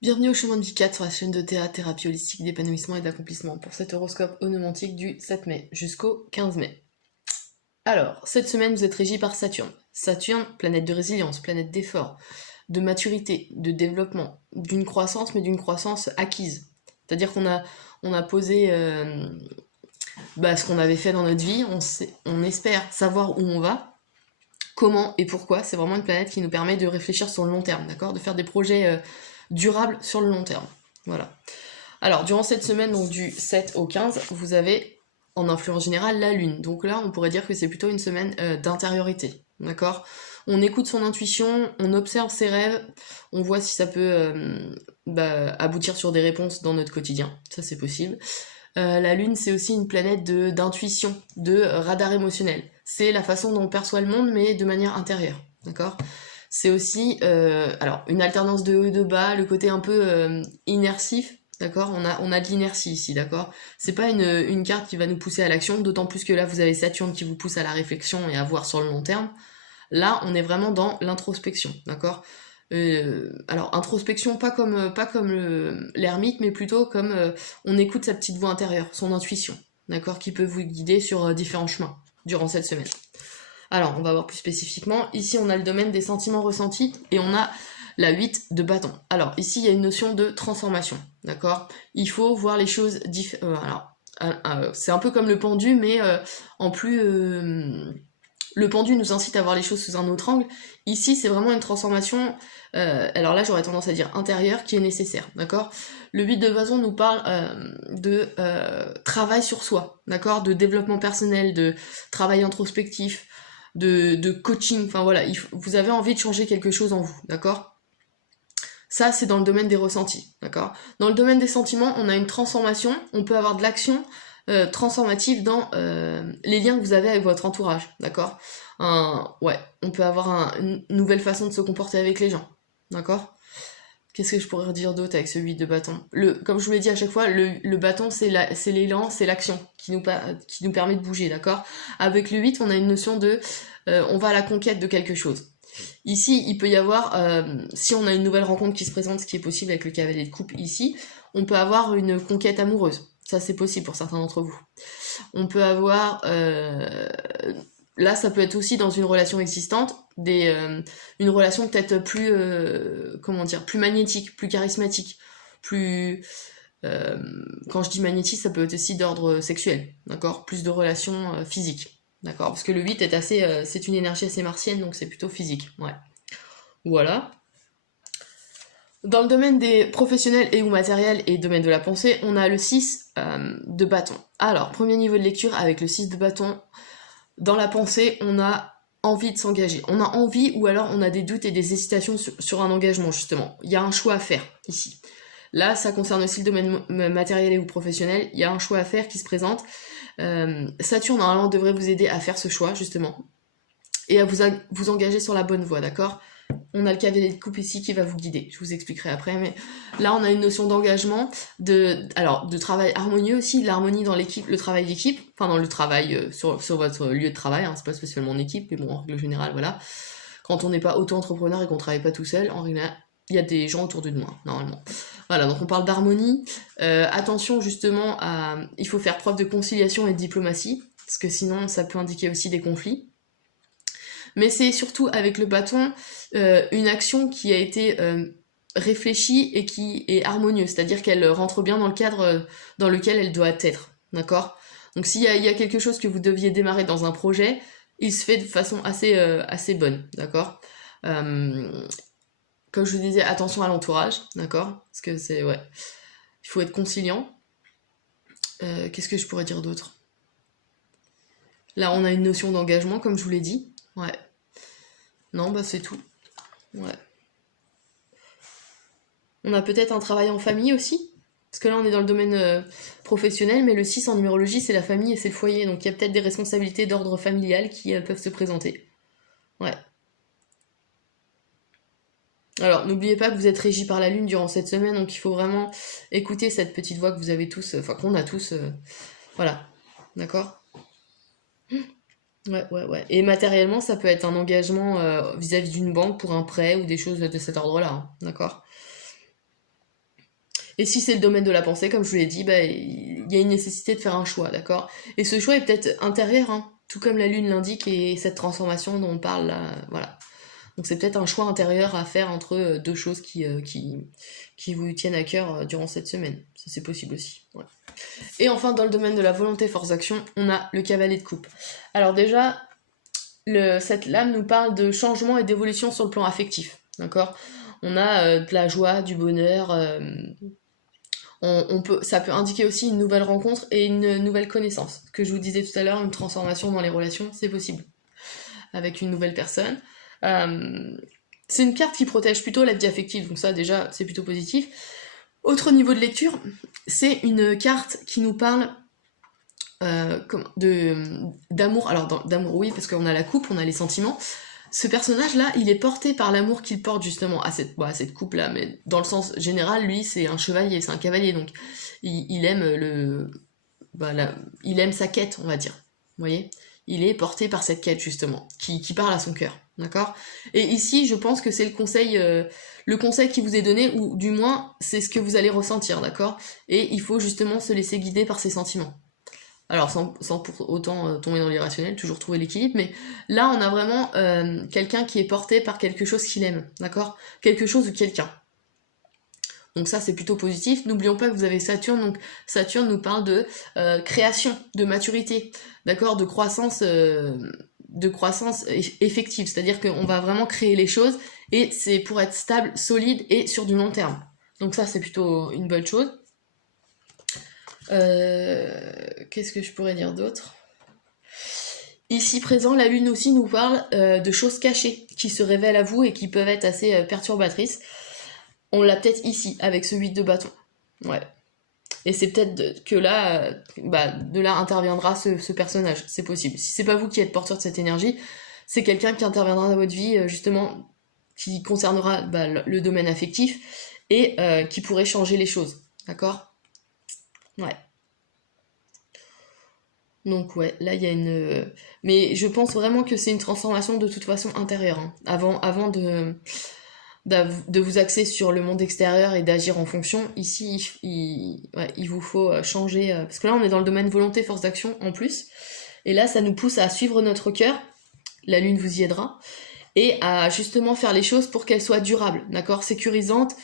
Bienvenue au chemin de vie 4 sur la chaîne de théâtre, thérapie holistique d'épanouissement et d'accomplissement pour cet horoscope onomantique du 7 mai jusqu'au 15 mai. Alors, cette semaine, vous êtes régi par Saturne. Saturne, planète de résilience, planète d'effort, de maturité, de développement, d'une croissance, mais d'une croissance acquise. C'est-à-dire qu'on a posé ce qu'on avait fait dans notre vie, on espère savoir où on va, comment et pourquoi. C'est vraiment une planète qui nous permet de réfléchir sur le long terme, d'accord, de faire des projets durables sur le long terme. Voilà. Alors, durant cette semaine, donc du 7 au 15, vous avez en influence générale la Lune. Donc là, on pourrait dire que c'est plutôt une semaine d'intériorité. D'accord. On écoute son intuition, on observe ses rêves, on voit si ça peut aboutir sur des réponses dans notre quotidien. Ça, c'est possible. La Lune, c'est aussi une planète d'intuition, de radar émotionnel. C'est la façon dont on perçoit le monde, mais de manière intérieure. D'accord. C'est aussi une alternance de haut et de bas, le côté un peu inersif. D'accord, on a de l'inertie ici, d'accord. C'est pas une carte qui va nous pousser à l'action, d'autant plus que là vous avez Saturne qui vous pousse à la réflexion et à voir sur le long terme. Là, on est vraiment dans l'introspection, d'accord. Alors introspection pas comme l'ermite, mais plutôt comme on écoute sa petite voix intérieure, son intuition, d'accord, qui peut vous guider sur différents chemins durant cette semaine. Alors, on va voir plus spécifiquement. Ici, on a le domaine des sentiments ressentis et on a la 8 de bâton. Alors, ici, il y a une notion de transformation, d'accord. Il faut voir les choses différemment. C'est un peu comme le pendu, mais en plus... le pendu nous incite à voir les choses sous un autre angle. Ici, c'est vraiment une transformation, alors là, j'aurais tendance à dire intérieure, qui est nécessaire, d'accord. Le 8 de bâton nous parle de travail sur soi, d'accord, de développement personnel, de travail introspectif, de coaching, enfin voilà, vous avez envie de changer quelque chose en vous, d'accord. Ça, c'est dans le domaine des ressentis, d'accord. Dans le domaine des sentiments, on a une transformation, on peut avoir de l'action transformative dans les liens que vous avez avec votre entourage, d'accord. On peut avoir une nouvelle façon de se comporter avec les gens, d'accord. Qu'est-ce que je pourrais dire d'autre avec ce 8 de bâton? Comme je vous l'ai dit à chaque fois, le bâton, c'est l'élan, c'est l'action qui nous permet de bouger, d'accord. Avec le 8, on a une notion de... on va à la conquête de quelque chose. Ici, il peut y avoir, si on a une nouvelle rencontre qui se présente, ce qui est possible avec le cavalier de coupe ici, on peut avoir une conquête amoureuse. Ça, c'est possible pour certains d'entre vous. On peut avoir... là, ça peut être aussi dans une relation existante, une relation peut-être plus... comment dire, plus magnétique, plus charismatique, plus... quand je dis magnétique, ça peut être aussi d'ordre sexuel, d'accord. Plus de relations physiques. D'accord, parce que le 8 est assez, c'est une énergie assez martienne, donc c'est plutôt physique, ouais. Voilà. Dans le domaine des professionnels et ou matériels et domaine de la pensée, on a le 6 de bâton. Alors, premier niveau de lecture avec le 6 de bâton, dans la pensée, on a envie de s'engager. On a envie ou alors on a des doutes et des hésitations sur un engagement, justement. Il y a un choix à faire ici. Là, ça concerne aussi le domaine matériel et ou professionnel. Il y a un choix à faire qui se présente. Saturne, normalement, devrait vous aider à faire ce choix, justement, et à vous engager sur la bonne voie, d'accord. On a le cavalier de coupe ici qui va vous guider, je vous expliquerai après, mais là, on a une notion d'engagement, de travail harmonieux aussi, de l'harmonie dans l'équipe, le travail d'équipe, enfin, dans le travail sur votre lieu de travail, hein, c'est pas spécialement en équipe, mais bon, en règle générale, voilà. Quand on n'est pas auto-entrepreneur et qu'on travaille pas tout seul, en règle, il y a des gens autour de nous, normalement. Voilà, donc on parle d'harmonie. Attention justement il faut faire preuve de conciliation et de diplomatie, parce que sinon ça peut indiquer aussi des conflits. Mais c'est surtout avec le bâton une action qui a été réfléchie et qui est harmonieuse, c'est-à-dire qu'elle rentre bien dans le cadre dans lequel elle doit être, d'accord. Donc s'il y a quelque chose que vous deviez démarrer dans un projet, il se fait de façon assez bonne, d'accord. Comme je vous disais, attention à l'entourage, d'accord. Parce que c'est... Ouais. Il faut être conciliant. Qu'est-ce que je pourrais dire d'autre? Là, on a une notion d'engagement, comme je vous l'ai dit. Ouais. Non, bah c'est tout. Ouais. On a peut-être un travail en famille aussi. Parce que là, on est dans le domaine professionnel, mais le 6 en numérologie, c'est la famille et c'est le foyer. Donc il y a peut-être des responsabilités d'ordre familial qui peuvent se présenter. Ouais. Alors, n'oubliez pas que vous êtes régi par la lune durant cette semaine, donc il faut vraiment écouter cette petite voix que vous avez tous, enfin qu'on a tous, voilà, d'accord. Ouais. Et matériellement, ça peut être un engagement vis-à-vis d'une banque pour un prêt ou des choses de cet ordre-là, hein, d'accord. Et si c'est le domaine de la pensée, comme je vous l'ai dit, bah, il y a une nécessité de faire un choix, d'accord? Et ce choix est peut-être intérieur, hein, tout comme la lune l'indique et cette transformation dont on parle là, voilà. Donc c'est peut-être un choix intérieur à faire entre deux choses qui vous tiennent à cœur durant cette semaine. Ça c'est possible aussi. Ouais. Et enfin, dans le domaine de la volonté force d'action, on a le cavalier de coupe. Alors déjà, cette lame nous parle de changement et d'évolution sur le plan affectif, d'accord? On a de la joie, du bonheur, ça peut indiquer aussi une nouvelle rencontre et une nouvelle connaissance. Que je vous disais tout à l'heure, une transformation dans les relations, c'est possible avec une nouvelle personne. C'est une carte qui protège plutôt la vie affective, donc ça déjà c'est plutôt positif. Autre niveau de lecture, c'est une carte qui nous parle d'amour. Alors d'amour oui, parce qu'on a la coupe, on a les sentiments. Ce personnage-là, il est porté par l'amour qu'il porte justement à cette coupe-là, mais dans le sens général, lui, c'est un chevalier, c'est un cavalier, donc il aime il aime sa quête, on va dire. Vous voyez? Il est porté par cette quête, justement, qui parle à son cœur, d'accord? Et ici, je pense que c'est le conseil qui vous est donné, ou du moins, c'est ce que vous allez ressentir, d'accord? Et il faut justement se laisser guider par ses sentiments. Alors sans pour autant tomber dans l'irrationnel, toujours trouver l'équilibre, mais là on a vraiment quelqu'un qui est porté par quelque chose qu'il aime, d'accord? Quelque chose ou quelqu'un. Donc ça c'est plutôt positif. N'oublions pas que vous avez Saturne, donc Saturne nous parle de création, de maturité, d'accord? De croissance effective, c'est-à-dire qu'on va vraiment créer les choses et c'est pour être stable, solide et sur du long terme. Donc ça c'est plutôt une bonne chose. Qu'est-ce que je pourrais dire d'autre? Ici présent, la lune aussi nous parle de choses cachées qui se révèlent à vous et qui peuvent être assez perturbatrices. On l'a peut-être ici, avec ce 8 de bâton. Ouais. Et c'est peut-être que là, de là interviendra ce personnage, c'est possible. Si c'est pas vous qui êtes porteur de cette énergie, c'est quelqu'un qui interviendra dans votre vie, justement, qui concernera le domaine affectif et qui pourrait changer les choses. D'accord? Ouais. Donc ouais, là il y a une... Mais je pense vraiment que c'est une transformation de toute façon intérieure, hein. Avant de vous axer sur le monde extérieur et d'agir en fonction, ici il vous faut changer... Parce que là on est dans le domaine volonté, force d'action en plus. Et là ça nous pousse à suivre notre cœur, la lune vous y aidera, et à justement faire les choses pour qu'elles soient durables, d'accord? Sécurisantes,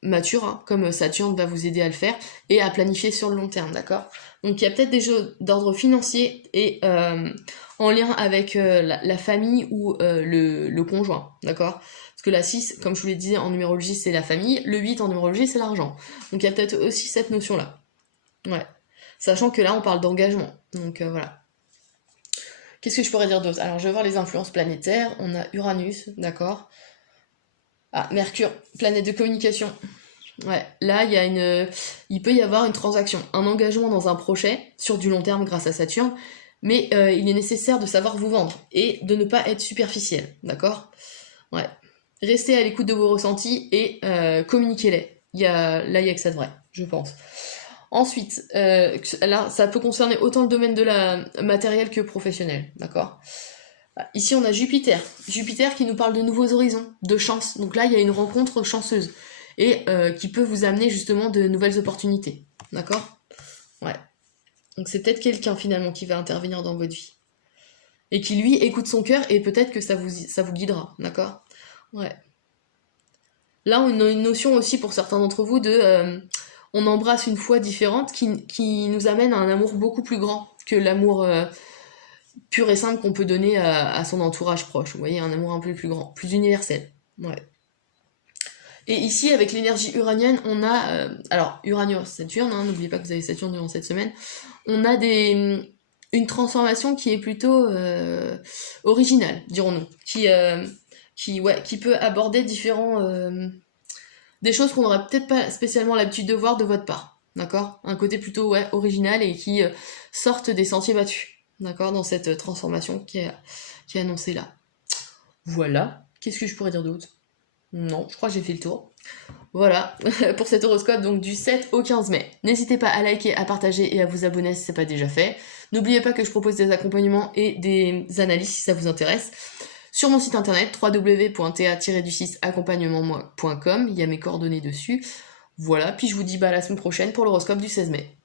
matures, hein, comme Saturne va vous aider à le faire, et à planifier sur le long terme, d'accord? Donc il y a peut-être des jeux d'ordre financier et en lien avec la famille ou le conjoint, d'accord? Parce que la 6, comme je vous l'ai dit en numérologie, c'est la famille, le 8 en numérologie, c'est l'argent. Donc il y a peut-être aussi cette notion-là. Ouais. Sachant que là, on parle d'engagement. Donc voilà. Qu'est-ce que je pourrais dire d'autre? Alors je vais voir les influences planétaires. On a Uranus, d'accord? Ah, Mercure, planète de communication. Ouais, là, il peut y avoir une transaction, un engagement dans un projet sur du long terme grâce à Saturne, mais il est nécessaire de savoir vous vendre et de ne pas être superficiel, d'accord? Ouais. Restez à l'écoute de vos ressentis et communiquez-les. Il y a que ça de vrai, je pense. Ensuite, là, ça peut concerner autant le domaine de la matériel que professionnel, d'accord? Ici, on a Jupiter. Jupiter qui nous parle de nouveaux horizons, de chance. Donc là, il y a une rencontre chanceuse et qui peut vous amener justement de nouvelles opportunités. D'accord? Ouais. Donc c'est peut-être quelqu'un finalement qui va intervenir dans votre vie. Et qui lui écoute son cœur et peut-être que ça vous guidera. D'accord? Ouais. Là, on a une notion aussi pour certains d'entre vous de... on embrasse une foi différente qui nous amène à un amour beaucoup plus grand que l'amour pur et simple qu'on peut donner à son entourage proche. Vous voyez, un amour un peu plus grand, plus universel. Ouais. Et ici, avec l'énergie uranienne, on a... alors, Uranus-Saturne, hein, n'oubliez pas que vous avez Saturne durant cette semaine. On a une transformation qui est plutôt originale, dirons-nous. Qui peut aborder des choses qu'on n'aurait peut-être pas spécialement l'habitude de voir de votre part. D'accord? Un côté plutôt original et qui sortent des sentiers battus. D'accord? Dans cette transformation qui est annoncée là. Voilà. Qu'est-ce que je pourrais dire d'autre? Non, je crois que j'ai fait le tour. Voilà, pour cet horoscope donc du 7 au 15 mai. N'hésitez pas à liker, à partager et à vous abonner si ce n'est pas déjà fait. N'oubliez pas que je propose des accompagnements et des analyses si ça vous intéresse. Sur mon site internet www.ta-accompagnementmoi.com, il y a mes coordonnées dessus. Voilà, puis je vous dis bah, à la semaine prochaine pour l'horoscope du 16 mai.